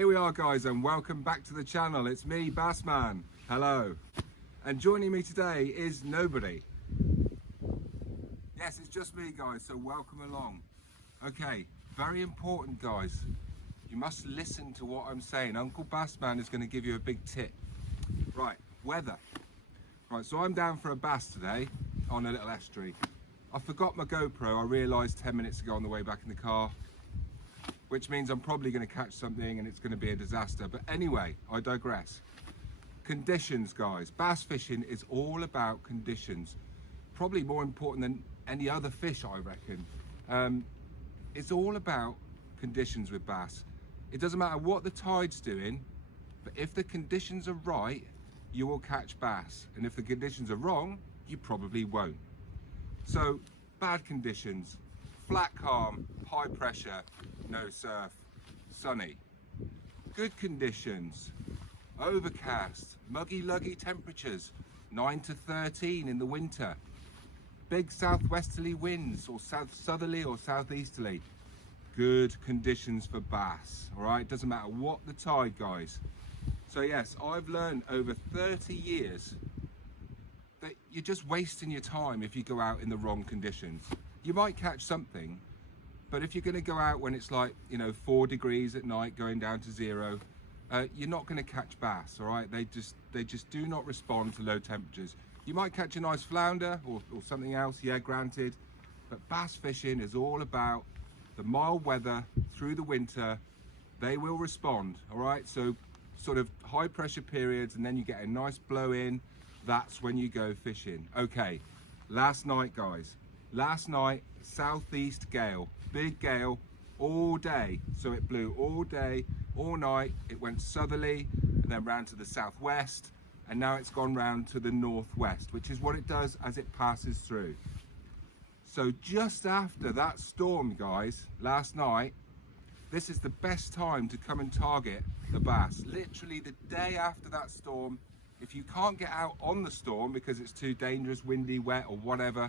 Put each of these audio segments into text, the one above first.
Here we are guys, and welcome back to the channel. It's me, Bassman. Hello. And joining me today is nobody. Yes, it's just me guys, so welcome along. Okay, very important guys. You must listen to what I'm saying. Uncle Bassman is going to give you a big tip. Right, weather. Right, so I'm down for a bass today on a little estuary. I forgot my GoPro, I realised 10 minutes ago on the way back in the car, which means I'm probably going to catch something and it's going to be a disaster. But anyway, I digress. Conditions, guys. Bass fishing is all about conditions. Probably more important than any other fish, I reckon. It's all about conditions with bass. It doesn't matter what the tide's doing, but if the conditions are right, you will catch bass. And if the conditions are wrong, you probably won't. So, bad conditions. Flat calm, high pressure, no surf, sunny. Good conditions, overcast, muggy luggy temperatures, 9 to 13 in the winter. Big southwesterly winds, or southerly or southeasterly. Good conditions for bass, all right? Doesn't matter what the tide, guys. So yes, I've learned over 30 years that you're just wasting your time if you go out in the wrong conditions. You might catch something, but if you're going to go out when it's like, 4 degrees at night going down to 0, you're not going to catch bass, all right? They just do not respond to low temperatures. You might catch a nice flounder or something else, yeah, granted, but bass fishing is all about the mild weather through the winter. They will respond, all right? So sort of high pressure periods, and then you get a nice blow in. That's when you go fishing. Okay, last night, guys. Last night, southeast gale, big gale all day. So it blew all day, all night. It went southerly and then round to the southwest, and now it's gone round to the northwest, which is what it does as it passes through. So just after that storm, guys, last night, this is the best time to come and target the bass. Literally the day after that storm. If you can't get out on the storm because it's too dangerous, windy, wet or whatever,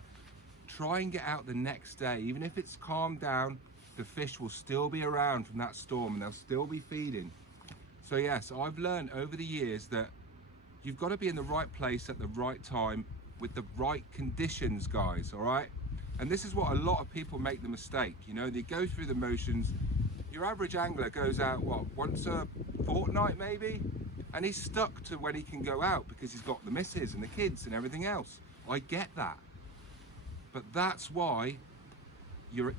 try and get out the next day. Even if it's calmed down, the fish will still be around from that storm and they'll still be feeding. So yes, I've learned over the years that you've got to be in the right place at the right time with the right conditions, guys, all right? And this is what a lot of people make the mistake. They go through the motions. Your average angler goes out, what, once a fortnight maybe? And he's stuck to when he can go out because he's got the missus and the kids and everything else. I get that. But that's why your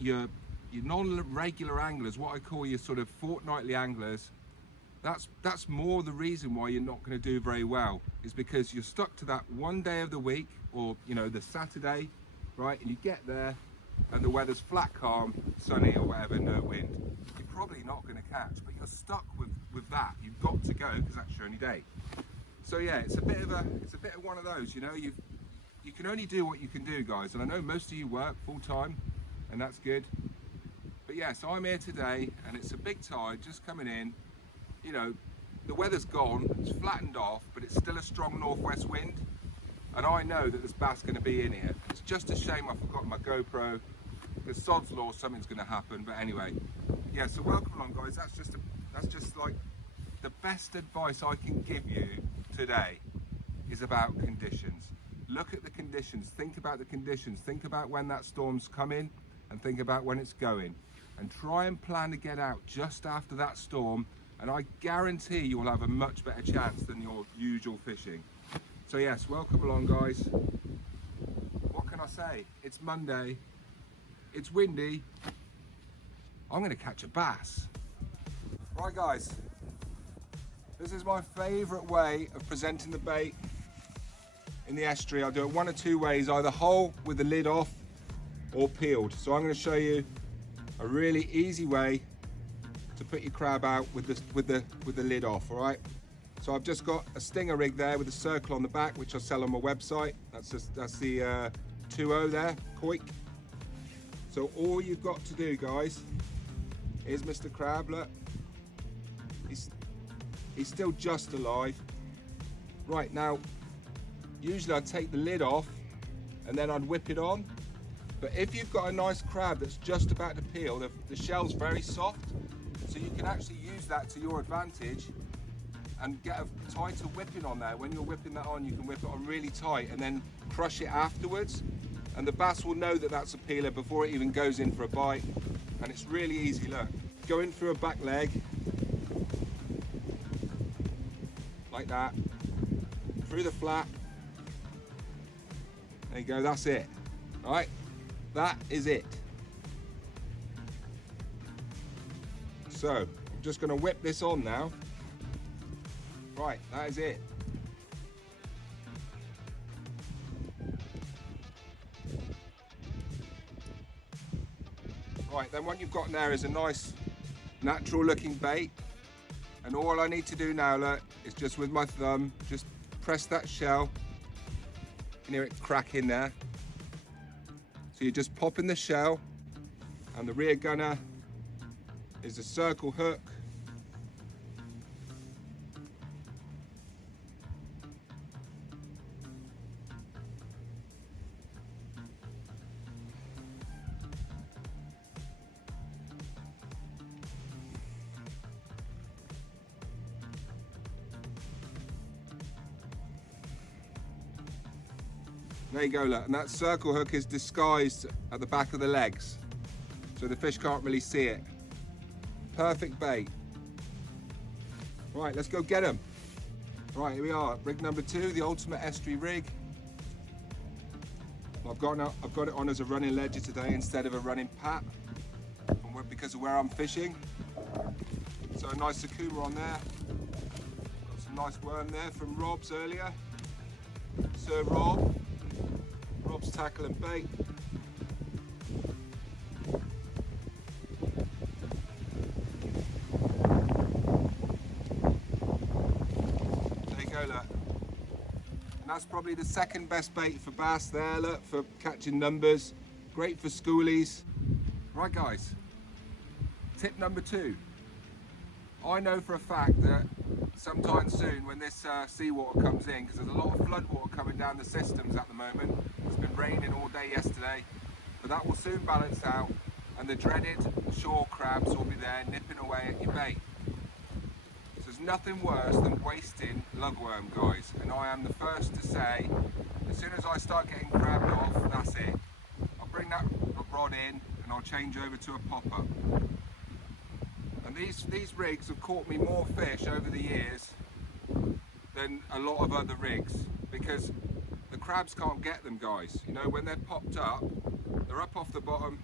non-regular anglers, what I call your sort of fortnightly anglers, that's more the reason why you're not going to do very well, is because you're stuck to that one day of the week, or the Saturday, right? And you get there and the weather's flat calm, sunny or whatever, no wind. You're probably not going to catch, but you're stuck with that. You've got to go because that's your only day. So yeah, it's a bit of one of those, you can only do what you can do, guys. And I know most of you work full time, and that's good. But yeah, so I'm here today, and it's a big tide just coming in. The weather's gone, it's flattened off, but it's still a strong northwest wind. And I know that there's bass going to be in here. It's just a shame I forgot my GoPro. There's sod's law, something's going to happen. But anyway, yeah. So welcome along, guys. That's just like the best advice I can give you today is about conditions. Look at the conditions. Think about the conditions. Think about when that storm's coming, and think about when it's going. And try and plan to get out just after that storm. And I guarantee you will have a much better chance than your usual fishing. So yes, welcome along, guys. What can I say? It's Monday, it's windy, I'm gonna catch a bass. Right guys, this is my favorite way of presenting the bait in the estuary. I'll do it one of two ways, either whole with the lid off or peeled. So I'm gonna show you a really easy way to put your crab out with the lid off, all right? So I've just got a stinger rig there with a circle on the back, which I sell on my website. That's the 2.0 there, Koik. So all you've got to do, guys, is Mr. Crab, look. He's still just alive. Right, now, usually I'd take the lid off and then I'd whip it on. But if you've got a nice crab that's just about to peel, the shell's very soft, So you can actually use that to your advantage and get a tighter whipping on there. When you're whipping that on, you can whip it on really tight and then crush it afterwards. And the bass will know that that's a peeler before it even goes in for a bite. And it's really easy, look. Go in through a back leg, like that, through the flap. There you go, that's it. All right, that is it. So, I'm just gonna whip this on now. Right, that is it. Right, then what you've got there is a nice natural looking bait. And all I need to do now, look, is just with my thumb, just press that shell. You can hear it crack in there. So you're just popping the shell, and the rear gunner is a circle hook. There you go, look, and that circle hook is disguised at the back of the legs, so the fish can't really see it. Perfect bait. Right, let's go get them. Right, here we are, rig number 2, the ultimate estuary rig. I've got it on as a running ledger today instead of a running pat, because of where I'm fishing. So a nice Sakuma on there. Got some nice worm there from Rob's earlier. Sir Rob. Rob's tackle and bait. There you go, look. And that's probably the second best bait for bass there, look, for catching numbers. Great for schoolies. Right guys, tip number 2. I know for a fact that sometime soon when this seawater comes in, because there's a lot of flood water coming down the systems at the moment. It's been raining all day yesterday, but that will soon balance out and the dreaded shore crabs will be there nipping away at your bait. So there's nothing worse than wasting lugworm, guys, and I am the first to say, as soon as I start getting crabbed off, that's it. I'll bring that rod in and I'll change over to a pop-up. And these rigs have caught me more fish over the years than a lot of other rigs, because the crabs can't get them, guys. You know, when they're popped up, they're up off the bottom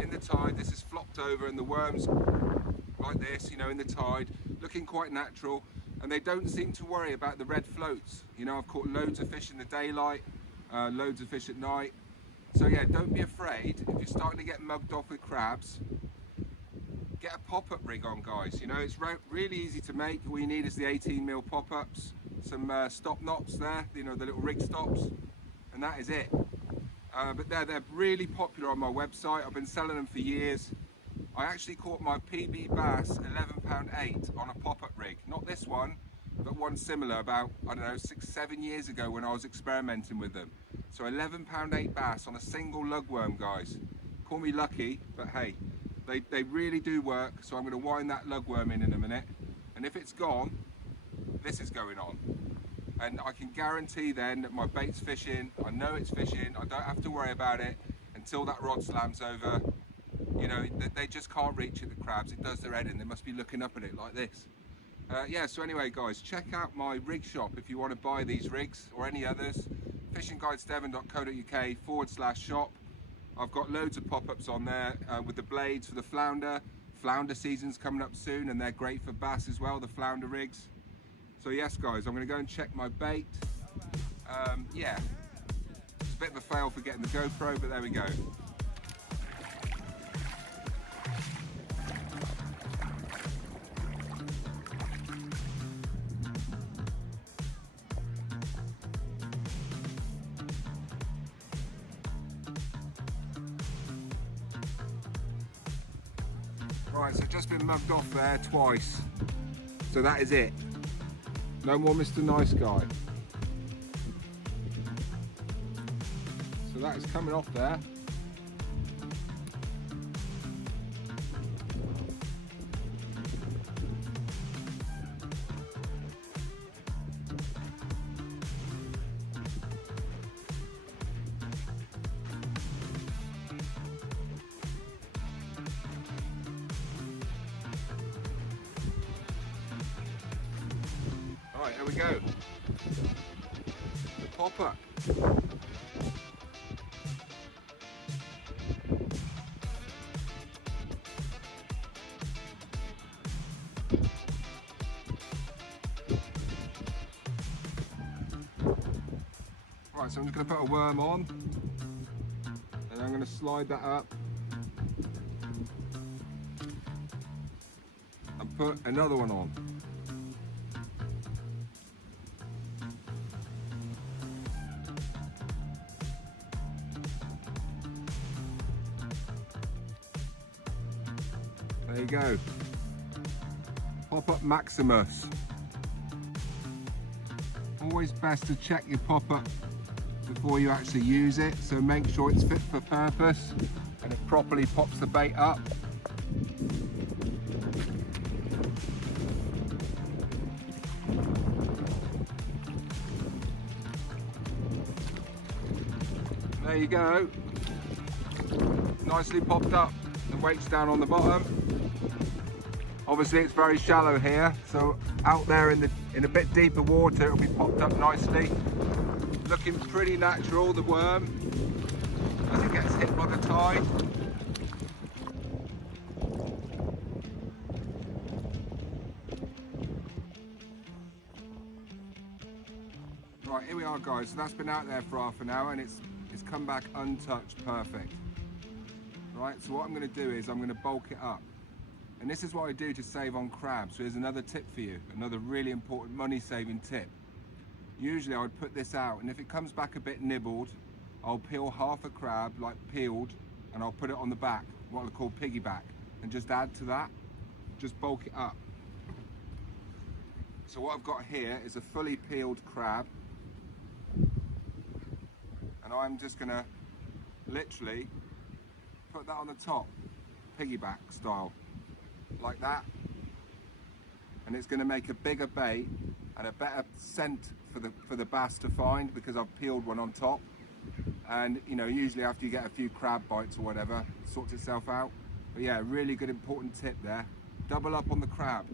in the tide. This is flopped over and the worms like this, you know, in the tide, looking quite natural, and they don't seem to worry about the red floats. You know, I've caught loads of fish in the daylight, loads of fish at night. So yeah, don't be afraid if you're starting to get mugged off with crabs. Get a pop-up rig on, guys. You know, it's really easy to make. All you need is the 18mm pop-ups, some stop knots there, you know, the little rig stops, and that is it. But they're really popular on my website. I've been selling them for years. I actually caught my PB bass 11#8 on a pop-up rig. Not this one, but one similar about, I don't know, 6-7 years ago when I was experimenting with them. So 11#8 bass on a single lugworm, guys. Call me lucky, but hey, they really do work. So I'm going to wind that lugworm in a minute, and if it's gone, this is going on. And I can guarantee then that my bait's fishing. I know it's fishing. I don't have to worry about it until that rod slams over. You know, they just can't reach it, the crabs. It does their head in. They must be looking up at it like this. Yeah, so anyway, guys, check out my rig shop if you want to buy these rigs or any others. fishingguidesdevon.co.uk/shop. I've got loads of pop-ups on there with the blades for the flounder. Flounder season's coming up soon, and they're great for bass as well, the flounder rigs. So yes, guys, I'm going to go and check my bait. Yeah, it's a bit of a fail for getting the GoPro, but there we go. Right, so just been mugged off there twice. So that is it. No more Mr. Nice Guy. So that is coming off there. we go. The popper. Right, so I'm just going to put a worm on, and I'm going to slide that up and put another one on. There you go. Pop-up Maximus. Always best to check your pop-up before you actually use it, so make sure it's fit for purpose and it properly pops the bait up. There you go. Nicely popped up. The weight's down on the bottom. Obviously it's very shallow here, so out there in a bit deeper water it'll be popped up nicely. Looking pretty natural, the worm, as it gets hit by the tide. Right, here we are guys, so that's been out there for half an hour and it's come back untouched, perfect. Right, so what I'm going to do is I'm going to bulk it up. And this is what I do to save on crabs. So here's another tip for you, another really important money saving tip. Usually I would put this out, and if it comes back a bit nibbled, I'll peel half a crab, like peeled, and I'll put it on the back, what I call piggyback, and just add to that, just bulk it up. So what I've got here is a fully peeled crab, and I'm just gonna literally put that on the top, piggyback style, like that, and it's going to make a bigger bait and a better scent for the bass to find, because I've peeled one on top. And you know, usually after you get a few crab bites or whatever, it sorts itself out. But yeah, really good important tip there. Double up on the crab.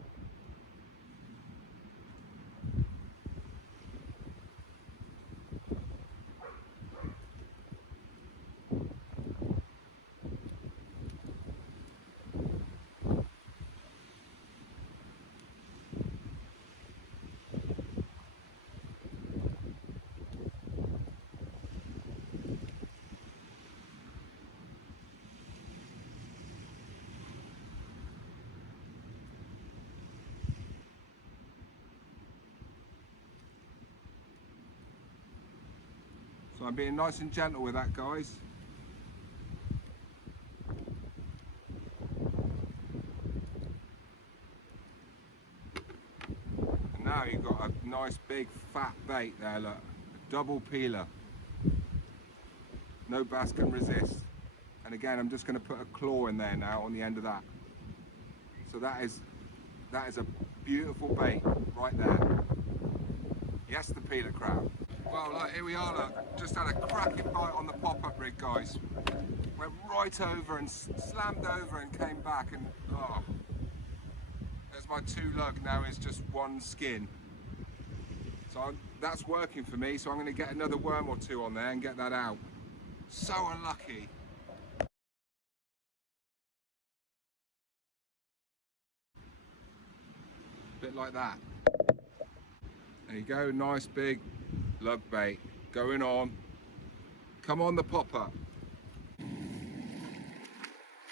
So I'm being nice and gentle with that, guys. And now you've got a nice big fat bait there, look. A double peeler. No bass can resist. And again, I'm just going to put a claw in there now on the end of that. So that is a beautiful bait right there. Yes, the peeler crab. Well, look, here we are, look. Just had a cracking bite on the pop-up rig, guys. Went right over and slammed over and came back, and oh, there's my 2 lug, now is just 1 skin. So that's working for me, so I'm going to get another worm or 2 on there and get that out. So unlucky. Bit like that. There you go, nice big lug bait going on. Come on, the popper.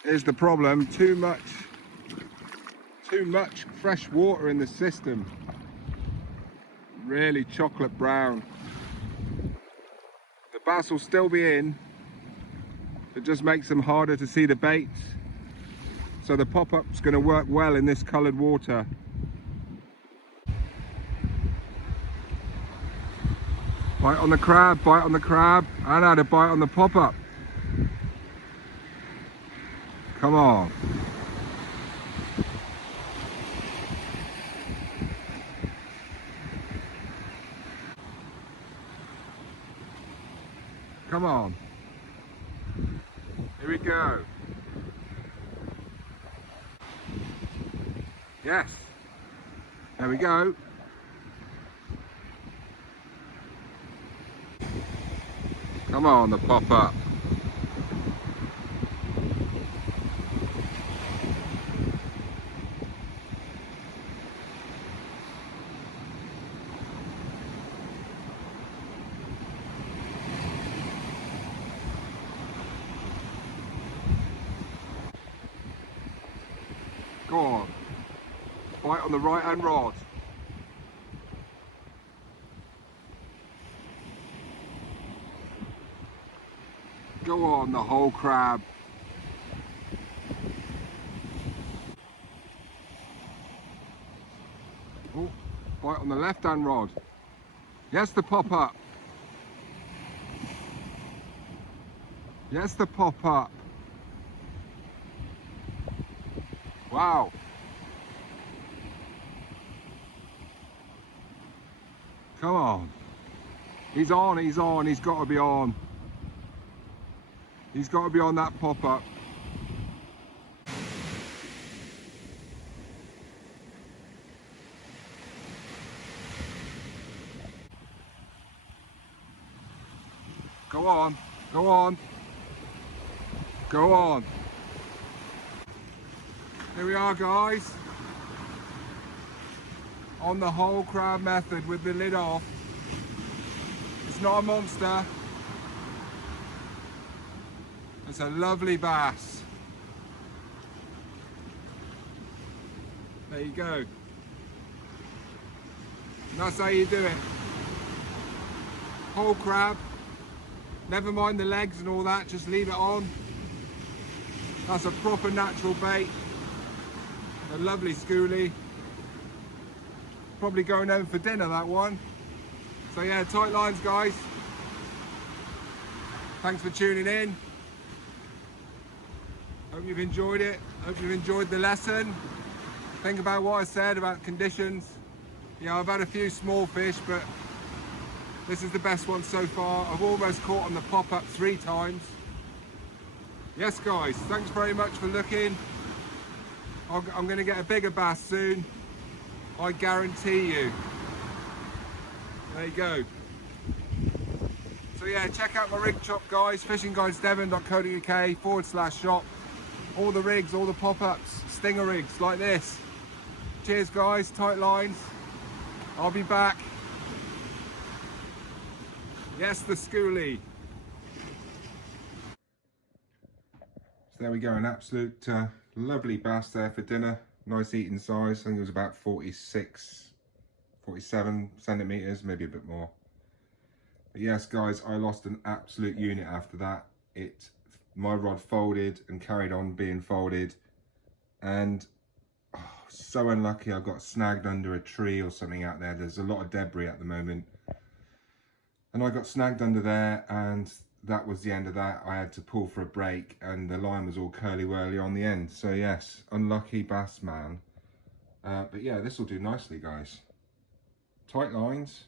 Here's the problem, too much fresh water in the system. Really chocolate brown. The bass will still be in, it just makes them harder to see the baits. So the pop-up's going to work well in this coloured water. Bite on the crab, and had a bite on the pop-up. Come on. Come on. Here we go. Yes. There we go. Come on, the pop-up. Go on. Bite on the right hand rod. Go on, the whole crab. Oh, bite on the left hand rod. Yes, the pop up. Yes, the pop up. Wow. Come on. He's on, he's on, he's got to be on. He's got to be on that pop up. Go on, go on. Go on. Here we are, guys. On the whole crab method with the lid off. It's not a monster. It's a lovely bass. There you go. And that's how you do it. Whole crab. Never mind the legs and all that, just leave it on. That's a proper natural bait. A lovely schoolie. Probably going home for dinner, that one. So yeah, tight lines, guys. Thanks for tuning in. Hope you've enjoyed it. Hope you've enjoyed the lesson. Think about what I said about conditions. Yeah, I've had a few small fish, but this is the best one so far. I've almost caught on the pop-up 3 times. Yes, guys, thanks very much for looking. I'm going to get a bigger bass soon. I guarantee you. There you go. So yeah, check out my rig shop, guys. fishingguidesdevon.co.uk/shop. All the rigs, all the pop-ups, stinger rigs like this. Cheers, guys. Tight lines. I'll be back. Yes, the schoolie. So there we go, an absolute lovely bass there for dinner. Nice eating size. I think it was about 46, 47 centimeters, maybe a bit more. But yes, guys, I lost an absolute unit after that. My rod folded and carried on being folded, and so unlucky I got snagged under a tree or something out there. There's a lot of debris at the moment, and I got snagged under there, and that was the end of that. I had to pull for a break, and the line was all curly-whirly on the end. So yes, unlucky bass man. But yeah, this will do nicely, guys. Tight lines.